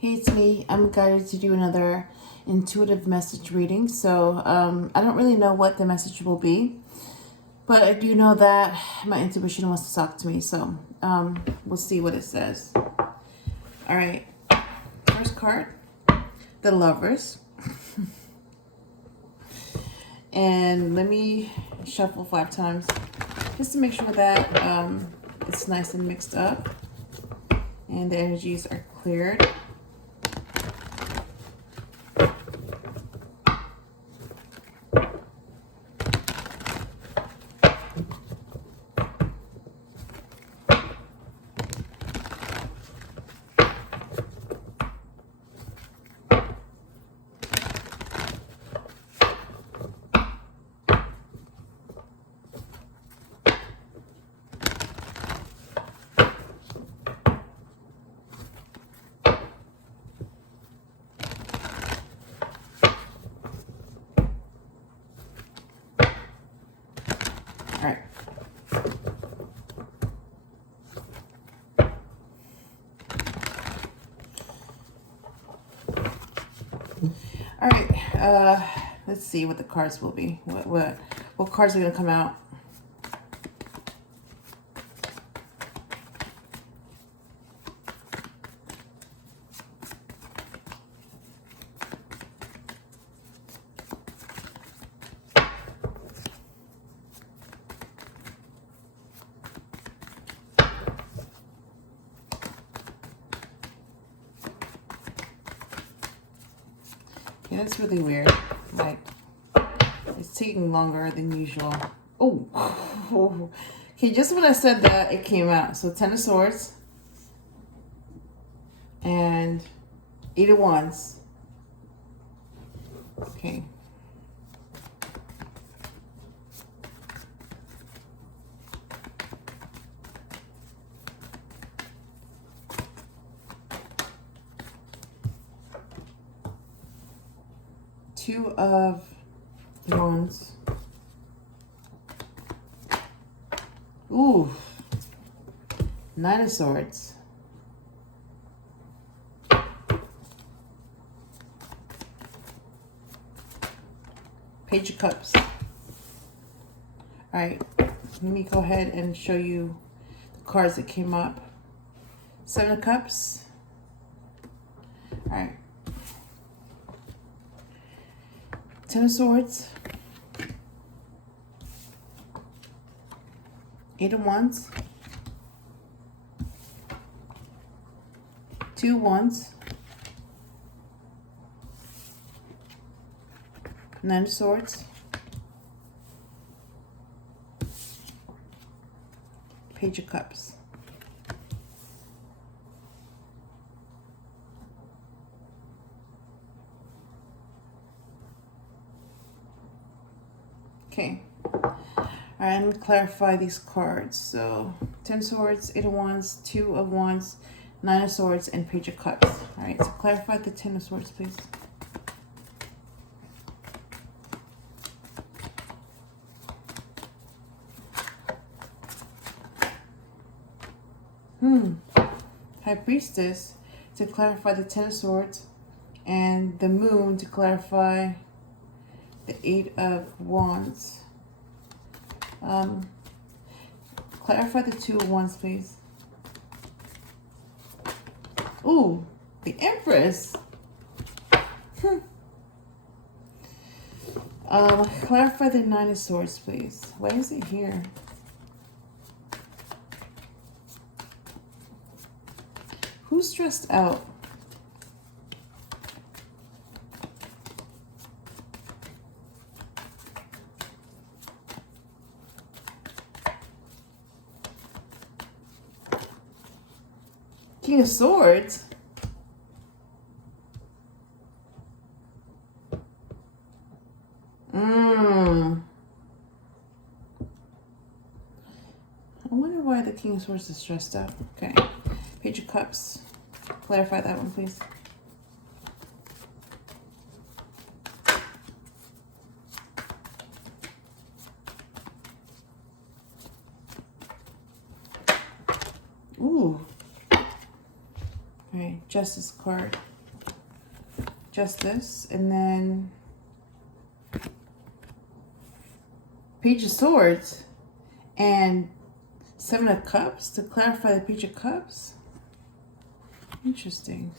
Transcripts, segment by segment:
Hey, it's me. I'm guided to do another intuitive message reading. So I don't really know what the message will be, but I do know that my intuition wants to talk to me. So we'll see what it says. All right. First card, the Lovers. And let me shuffle 5 times just to make sure that it's nice and mixed up and the energies are cleared. All right. All right. Let's see what the cards will be. What cards are gonna come out? Yeah, that's really weird. Like, it's taking longer than usual. Oh, okay, just when I said that, it came out. So 10 of Swords and 8 of Wands. Okay. Two of Wands. Ooh. 9 of Swords. Page of Cups. All right. Let me go ahead and show you the cards that came up. 7 of Cups. All right. 10 of Swords. 8 of Wands. 2 of Wands. 9 of Swords. Page of Cups. Okay. All right, I'm going to clarify these cards. So 10 Swords, 8 of Wands, 2 of Wands, 9 of Swords, and Page of Cups. All right, so clarify the 10 of Swords, please. High Priestess to clarify the 10 of Swords, and the Moon to clarify the 8 of Wands. Clarify the 2 of Wands, please. Ooh, the Empress. Clarify the 9 of Swords, please. Why is it here? Who's stressed out? King of Swords? I wonder why the King of Swords is stressed out. Okay. Page of Cups. Clarify that one, please. Ooh. Okay, Justice card. Justice, and then Page of Swords and Seven of Cups to clarify the Page of Cups. Interesting.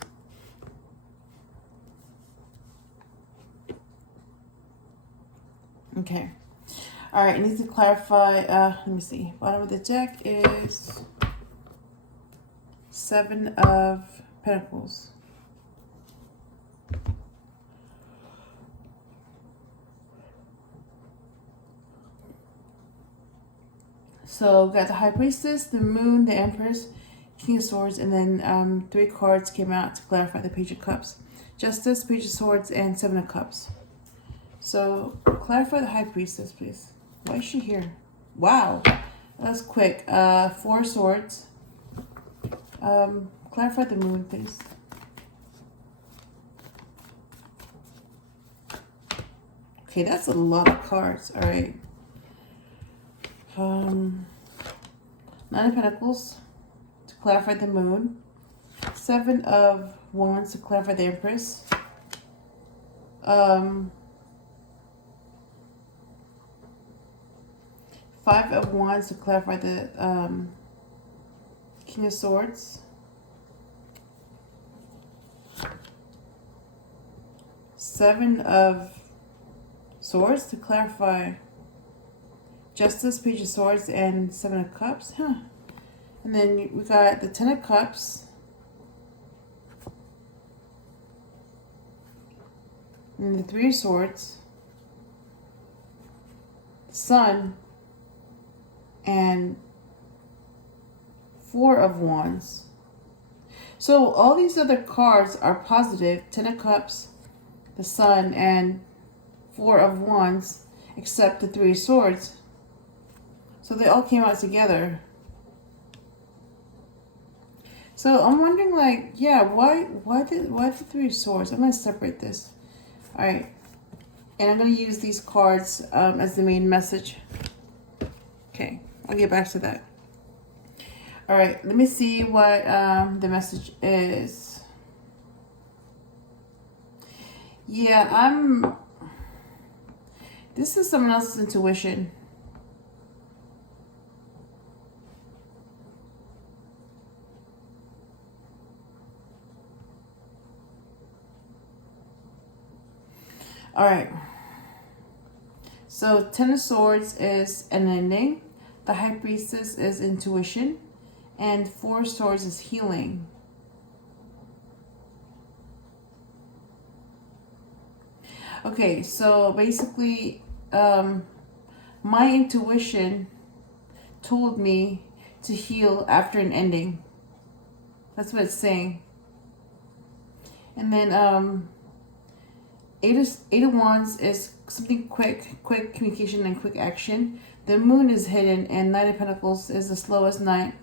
Okay. All right, I need to clarify. Let me see. Bottom of the deck is Seven of Pentacles. So we got the High Priestess, the Moon, the Empress, King of Swords, and then 3 cards came out to clarify the Page of Cups. Justice, Page of Swords, and 7 of Cups. So clarify the High Priestess, please. Why is she here? Wow, that's quick. 4 swords. Clarify the Moon, please. Okay, that's a lot of cards. All right. 9 of Pentacles to clarify the Moon. 7 of Wands to clarify the Empress. 5 of Wands to clarify the King of Swords. 7 of Swords to clarify Justice, Page of Swords, and 7 of Cups. Huh. And then we got the 10 of Cups. And the 3 of Swords. Sun. And 4 of Wands. So all these other cards are positive. 10 of Cups, the Sun, and 4 of Wands, except the 3 of Swords. So they all came out together. So I'm wondering, like, yeah, why the 3 of Swords? I'm gonna separate this. All right, and I'm gonna use these cards as the main message. Okay, I'll get back to that. All right, let me see what the message is. Yeah, this is someone else's intuition. All right. So 10 of Swords is an ending. The High Priestess is intuition. And 4 of Swords is healing. Okay, so basically, my intuition told me to heal after an ending. That's what it's saying. And then Eight of Wands is something quick communication and quick action. The Moon is hidden, and 9 of Pentacles is the slowest knight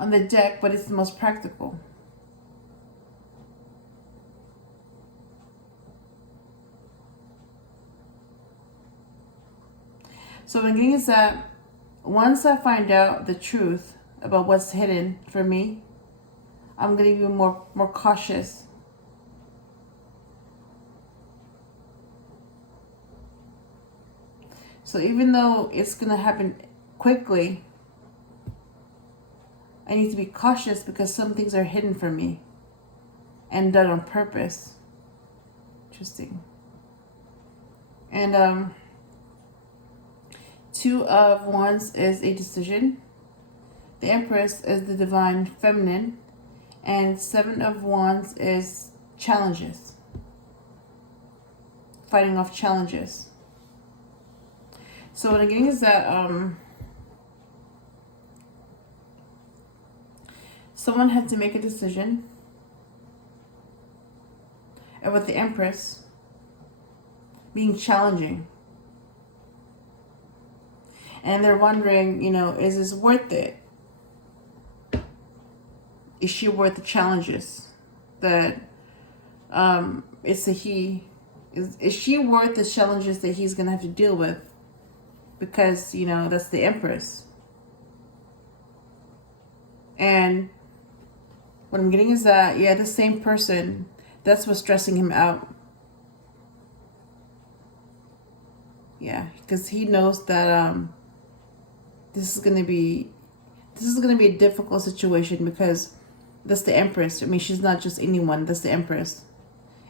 on the deck, but it's the most practical. So what I'm getting is that once I find out the truth about what's hidden for me, I'm going to be more cautious. So even though it's going to happen quickly, I need to be cautious because some things are hidden from me and done on purpose. Interesting. And 2 of Wands is a decision. The Empress is the divine feminine. And 7 of Wands is challenges. Fighting off challenges. So what I'm getting is that someone had to make a decision. And with the Empress being challenging. And they're wondering, you know, is this worth it? Is she worth the challenges? That it's a he. Is she worth the challenges that he's going to have to deal with? Because, you know, that's the Empress. And What I'm getting is that, yeah, the same person, that's what's stressing him out. Yeah, because he knows that this is gonna be a difficult situation, because that's the Empress. I mean, she's not just anyone. That's the Empress,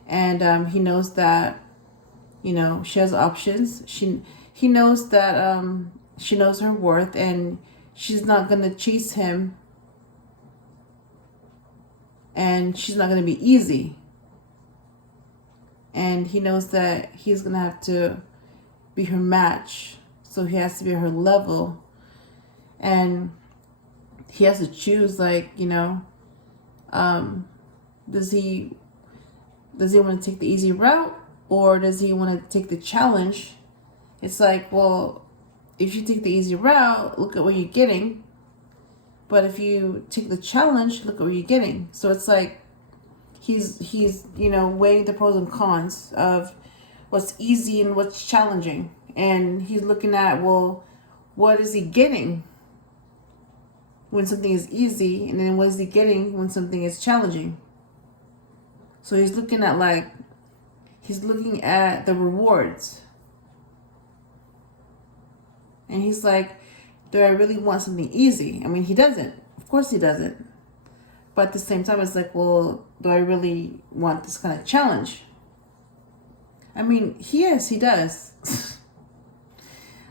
and he knows that, you know, she has options. He knows that she knows her worth, and she's not gonna chase him, and she's not gonna be easy. And he knows that he's gonna have to be her match, so he has to be at her level, and he has to choose, like, you know, does he want to take the easy route, or does he want to take the challenge? It's like, well, if you take the easy route, look at what you're getting, but if you take the challenge, look at what you're getting. So it's like he's you know, weighing the pros and cons of what's easy and what's challenging, and he's looking at, well, what is he getting when something is easy, and then what is he getting when something is challenging? So he's looking at, like, he's looking at the rewards, and he's like, do I really want something easy? I mean, he doesn't. Of course he doesn't. But at the same time, it's like, well, do I really want this kind of challenge? I mean, yes, he does.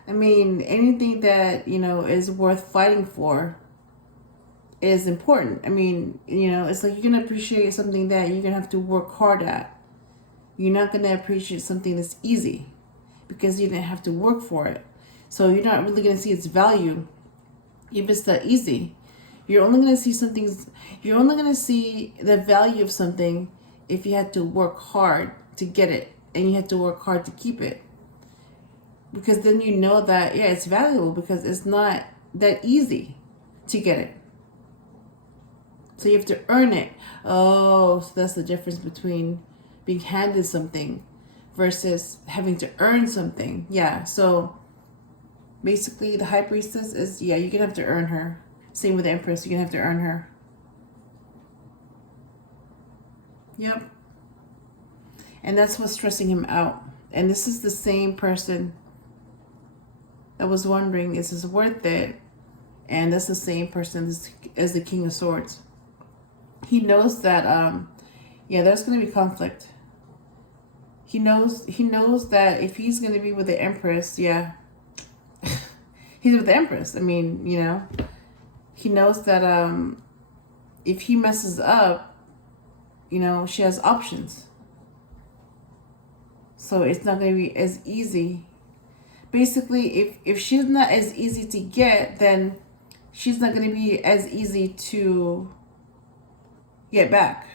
I mean, anything that, you know, is worth fighting for is important. I mean, you know, it's like you're going to appreciate something that you're going to have to work hard at. You're not going to appreciate something that's easy because you didn't have to work for it. So you're not really going to see its value if it's that easy. You're only going to see the value of something if you had to work hard to get it, and you had to work hard to keep it. Because then you know that, yeah, it's valuable because it's not that easy to get it. So you have to earn it. Oh, so that's the difference between being handed something versus having to earn something. Yeah, so basically the High Priestess is, yeah, you're going to have to earn her. Same with the Empress, you're going to have to earn her. Yep. And that's what's stressing him out. And this is the same person that was wondering, is this worth it? And that's the same person as the King of Swords. He knows that, yeah, there's going to be conflict. He knows that if he's going to be with the Empress, yeah, he's with the Empress. I mean, you know, he knows that if he messes up, you know, she has options. So it's not going to be as easy. Basically, if she's not as easy to get, then she's not going to be as easy to get back.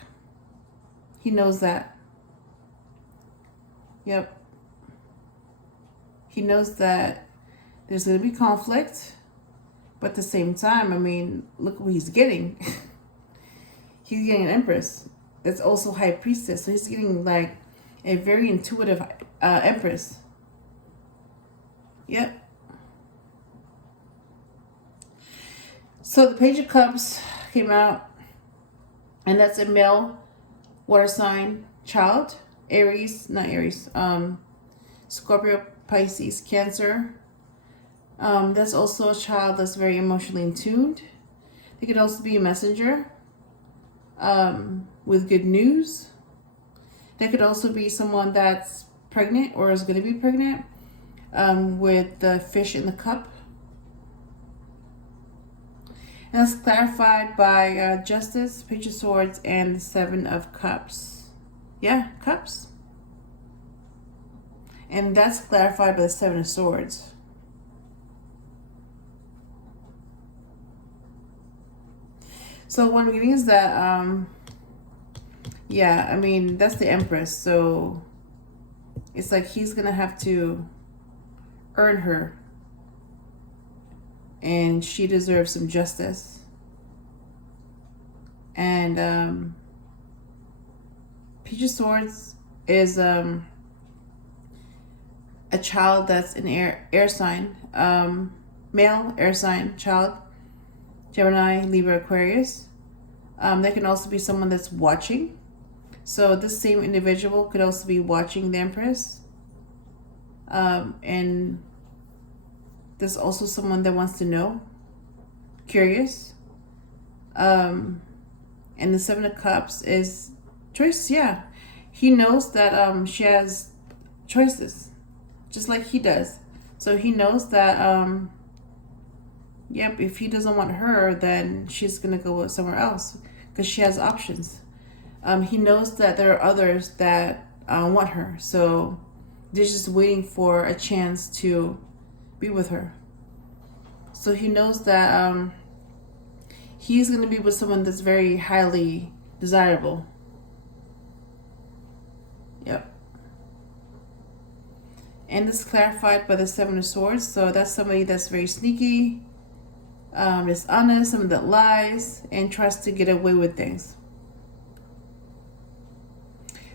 He knows that. Yep. He knows that there's going to be conflict, but at the same time, I mean, look what he's getting. He's getting an Empress. It's also High Priestess, so he's getting like a very intuitive Empress. Yep. So the Page of Cups came out, and that's a male water sign child. Scorpio, Pisces, Cancer. That's also a child that's very emotionally in tuned. They could also be a messenger with good news. They could also be someone that's pregnant or is going to be pregnant with the fish in the cup. And that's clarified by Justice, Page of Swords, and the Seven of Cups. Yeah, Cups. And that's clarified by the Seven of Swords. So what I'm getting is that, yeah, I mean, that's the Empress. So it's like he's going to have to earn her. And she deserves some justice. And Page of Swords is a child that's an air sign, male air sign child, Gemini, Libra, Aquarius. There can also be someone that's watching. So this same individual could also be watching the Empress. And there's also someone that wants to know, curious. And the Seven of Cups is choice. Yeah, he knows that she has choices, just like he does. So he knows that yep, if he doesn't want her, then she's gonna go with somewhere else because she has options. He knows that there are others that want her, so they're just waiting for a chance to be with her. So he knows that he's going to be with someone that's very highly desirable. Yep. And this is clarified by the Seven of Swords. So that's somebody that's very sneaky, dishonest, someone that lies and tries to get away with things.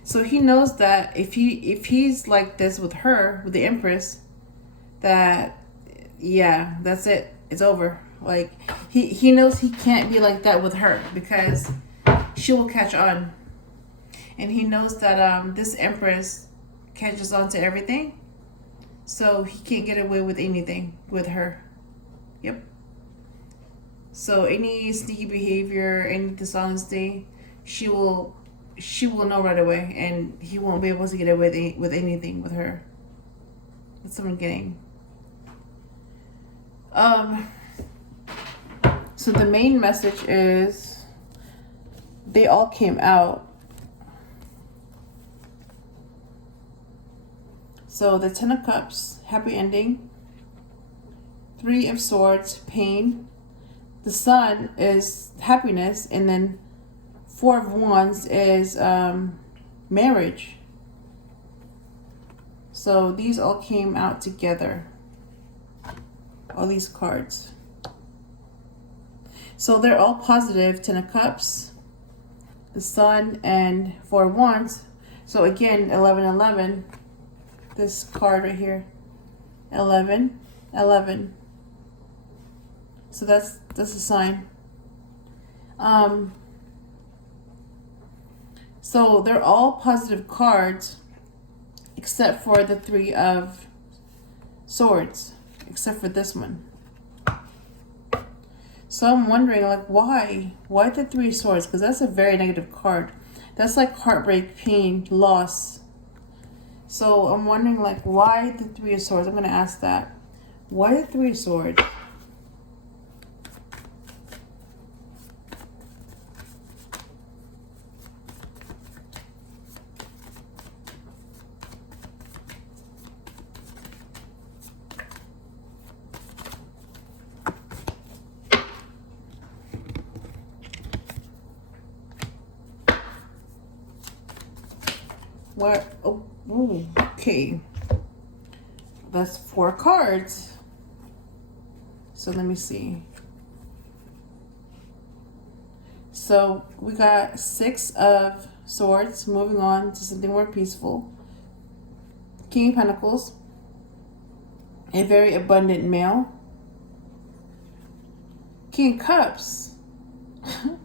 So he knows that if he's like this with her, with the Empress, that yeah, that's it. It's over. Like he knows he can't be like that with her because she will catch on. And he knows that this Empress catches on to everything. So he can't get away with anything with her. Yep. So any sneaky behavior, any dishonesty, she will know right away, and he won't be able to get away with anything with her. That's what I'm getting. So the main message is they all came out. So the Ten of Cups, happy ending. Three of Swords, pain. The Sun is happiness, and then Four of Wands is marriage. So these all came out together. All these cards. So they're all positive. Ten of Cups, the Sun, and Four of Wands. So again, 11-11. This card right here. 11-11. So that's a sign. So they're all positive cards except for the Three of Swords, except for this one. So I'm wondering, like, why the Three of Swords? Because that's a very negative card. That's like heartbreak, pain, loss. So I'm wondering, like, why the Three of Swords? I'm going to ask that. Why the Three of Swords? What? Oh, ooh, okay. That's 4 cards. So let me see. So we got 6 of Swords, moving on to something more peaceful. King of Pentacles, a very abundant male. King of Cups. You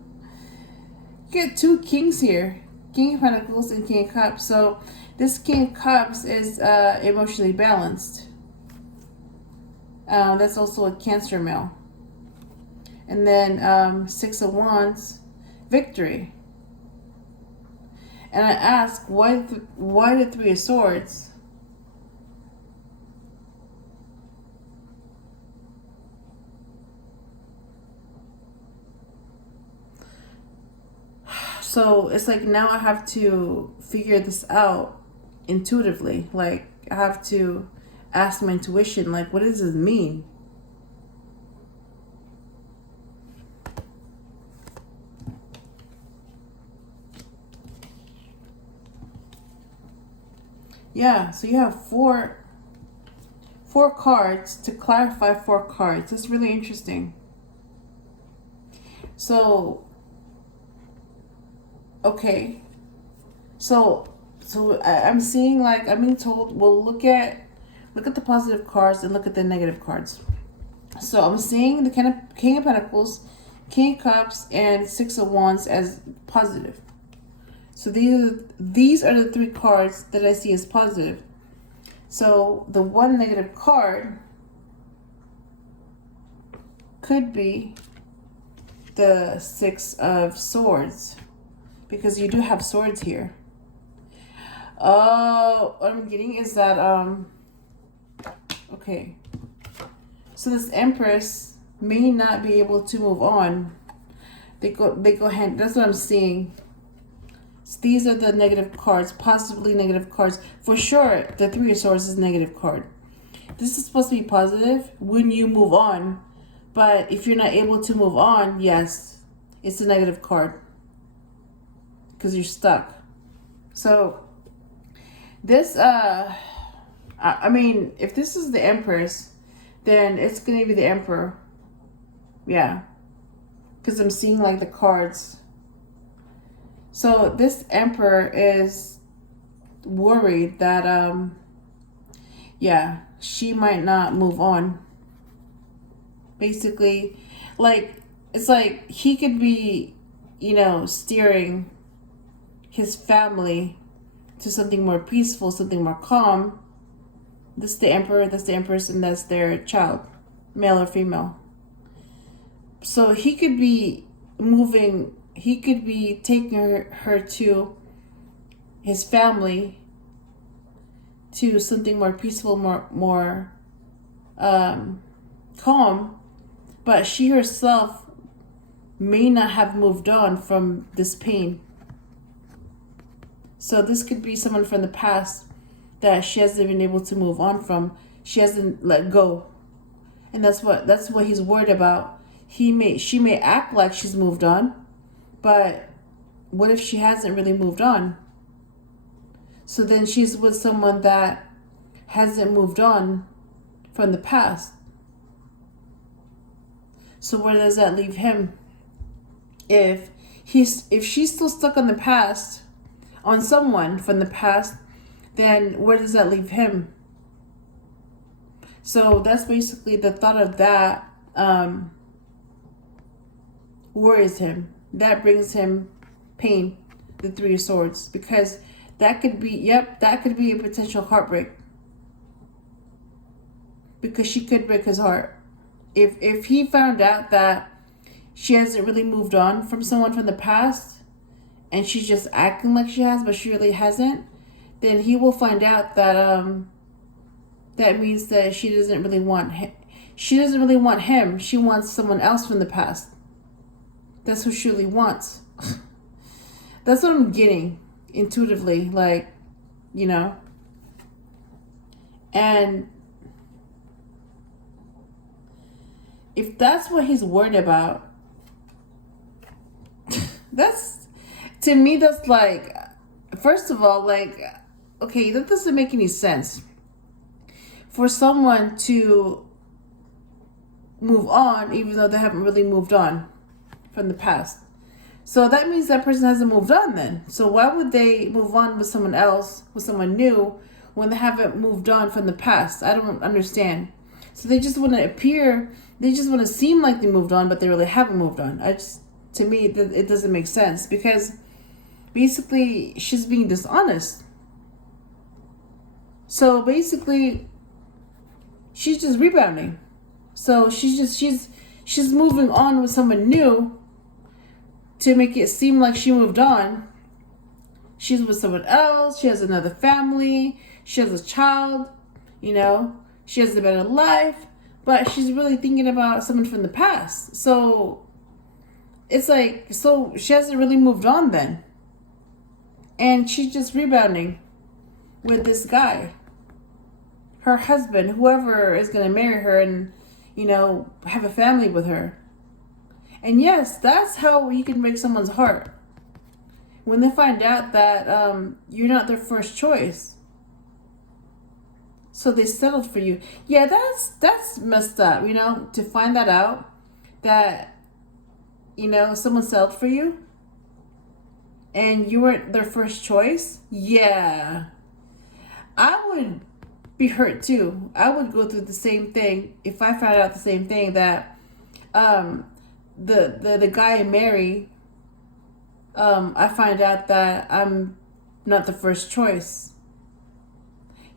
get 2 kings here. King of Pentacles and King of Cups. So this King of Cups is emotionally balanced. That's also a Cancer male. And then 6 of Wands, victory. And I ask, why the Three of Swords? So it's like now I have to figure this out intuitively. Like I have to ask my intuition, like, what does this mean? Yeah, so you have four cards to clarify 4 cards. That's really interesting. So okay, so I'm seeing, like, I'm being told, well, look at the positive cards and look at the negative cards. So I'm seeing the King of Pentacles, King of Cups and Six of Wands as positive. So these are the 3 cards that I see as positive. So the one negative card could be the Six of Swords, because you do have swords here. Oh, what I'm getting is that okay. So this Empress may not be able to move on. They go hand. That's what I'm seeing. So these are the negative cards, possibly negative cards. For sure, the Three of Swords is a negative card. This is supposed to be positive when you move on. But if you're not able to move on, yes, it's a negative card. Because you're stuck. So, this, I mean, if this is the Empress, then it's going to be the Emperor. Yeah. Because I'm seeing, like, the cards. So, this Emperor is worried that, yeah, she might not move on. Basically, like, it's like he could be, you know, steering his family to something more peaceful, something more calm. This is the Emperor, that's the Empress, and that's their child, male or female. So he could be moving, he could be taking her to his family, to something more peaceful, more calm. But she herself may not have moved on from this pain. So this could be someone from the past that she hasn't been able to move on from. She hasn't let go. And that's what he's worried about. She may act like she's moved on, but what if she hasn't really moved on? So then she's with someone that hasn't moved on from the past. So where does that leave him? If she's still stuck on the past, on someone from the past, then where does that leave him? So that's basically the thought of that worries him. That brings him pain, the Three of Swords, because that could be a potential heartbreak. Because she could break his heart. If he found out that she hasn't really moved on from someone from the past, and she's just acting like she has, but she really hasn't, then he will find out that that means that she doesn't really want him. She doesn't really want him. She wants someone else from the past. That's who she really wants. That's what I'm getting intuitively, like, you know. And if that's what he's worried about, that's, to me, that's like, first of all, like, okay, that doesn't make any sense. For someone to move on, even though they haven't really moved on from the past. So that means that person hasn't moved on then. So why would they move on with someone else, with someone new, when they haven't moved on from the past? I don't understand. So they just want to appear, they just want to seem like they moved on, but they really haven't moved on. To me, it doesn't make sense, because basically she's being dishonest. So basically she's just rebounding. So she's moving on with someone new to make it seem like she moved on. She's with someone else. She has another family. She has a child. You know, she has a better life. But she's really thinking about someone from the past. So it's like, so she hasn't really moved on then. And she's just rebounding with this guy. Her husband, whoever is going to marry her and, you know, have a family with her. And yes, that's how you can break someone's heart. When they find out that you're not their first choice. So they settled for you. Yeah, that's messed up, you know, to find that out. That, you know, someone settled for you. And you weren't their first choice. Yeah. I would be hurt too. I would go through the same thing if I found out the same thing, that the guy I marry, I find out that I'm not the first choice.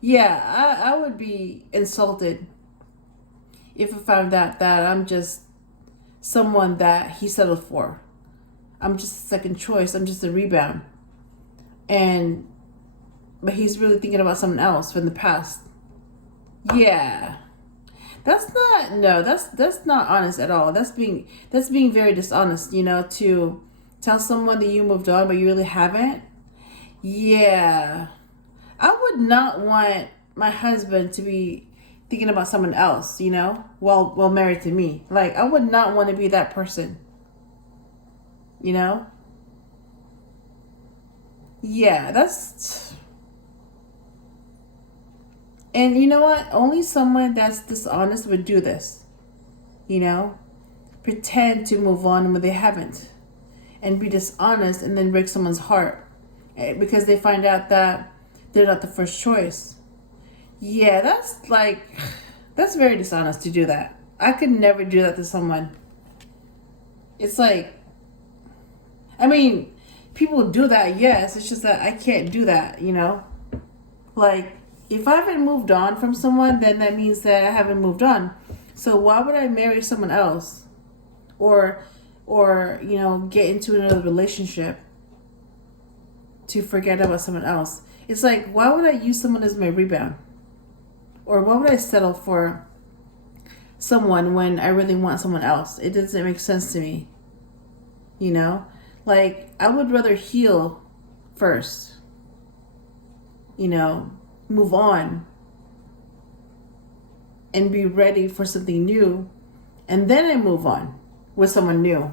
Yeah, I would be insulted if I found out that I'm just someone that he settled for. I'm just a second choice. I'm just a rebound. But he's really thinking about someone else from the past. Yeah. That's not honest at all. That's being very dishonest, to tell someone that you moved on but you really haven't. Yeah. I would not want my husband to be thinking about someone else, while married to me. Like, I would not want to be that person. Yeah, that's. And you know what? Only someone that's dishonest would do this. Pretend to move on when they haven't. And be dishonest and then break someone's heart. Because they find out that they're not the first choice. Yeah, that's very dishonest to do that. I could never do that to someone. It's like, I mean, people do that, yes. It's just that I can't do that, Like, if I haven't moved on from someone, then that means that I haven't moved on. So why would I marry someone else? Or get into another relationship to forget about someone else? It's like, why would I use someone as my rebound? Or why would I settle for someone when I really want someone else? It doesn't make sense to me. Like, I would rather heal first. Move on. And be ready for something new. And then I move on with someone new.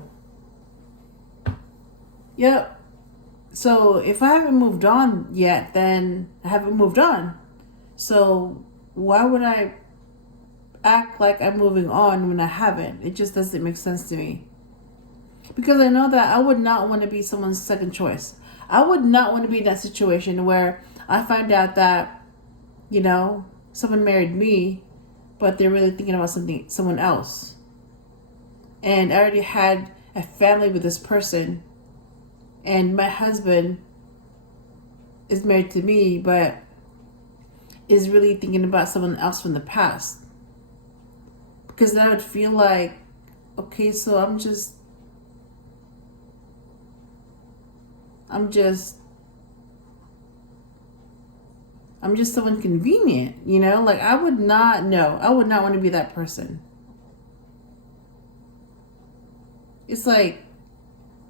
Yep. So if I haven't moved on yet, then I haven't moved on. So why would I act like I'm moving on when I haven't? It just doesn't make sense to me. Because I know that I would not want to be someone's second choice. I would not want to be in that situation where I find out that, someone married me, but they're really thinking about someone else. And I already had a family with this person. And my husband is married to me, but is really thinking about someone else from the past. Because then I would feel like, okay, so I'm just so inconvenient, Like, I would not want to be that person. It's like,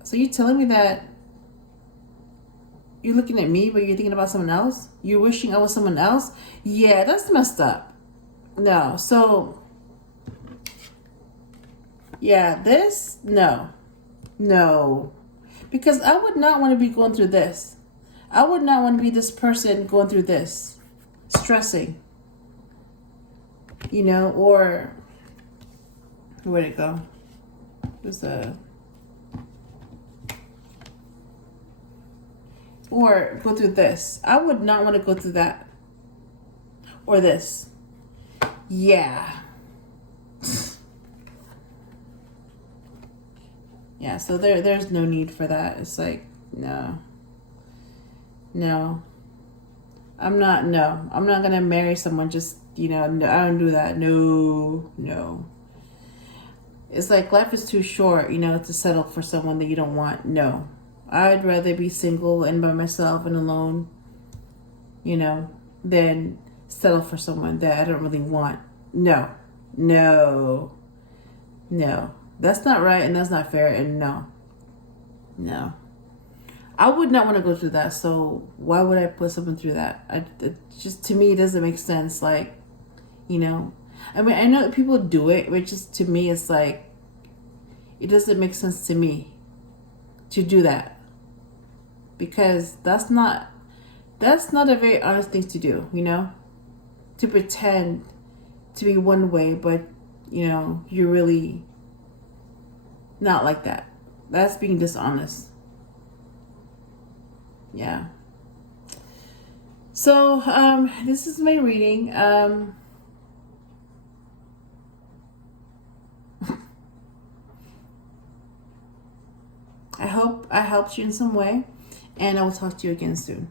so you're telling me that you're looking at me, but you're thinking about someone else? You're wishing I was someone else? Yeah, that's messed up. No, so, yeah, no. Because I would not want to be going through this. I would not want to be this person going through this. Stressing. Or, where'd it go? Or go through this. I would not want to go through that. Or this. Yeah. Yeah, so there's no need for that. It's like, no. I'm not going to marry someone just, no, I don't do that. No. It's like, life is too short, to settle for someone that you don't want. No. I'd rather be single and by myself and alone, than settle for someone that I don't really want. No. That's not right and that's not fair, and no. I would not want to go through that, so why would I put someone through that? It just, to me, it doesn't make sense. Like, I mean, I know people do it, but just to me, it's like, it doesn't make sense to me to do that. Because that's not a very honest thing to do, to pretend to be one way, but you're really not like that. That's being dishonest. Yeah. So this is my reading. helped you in some way. And I will talk to you again soon.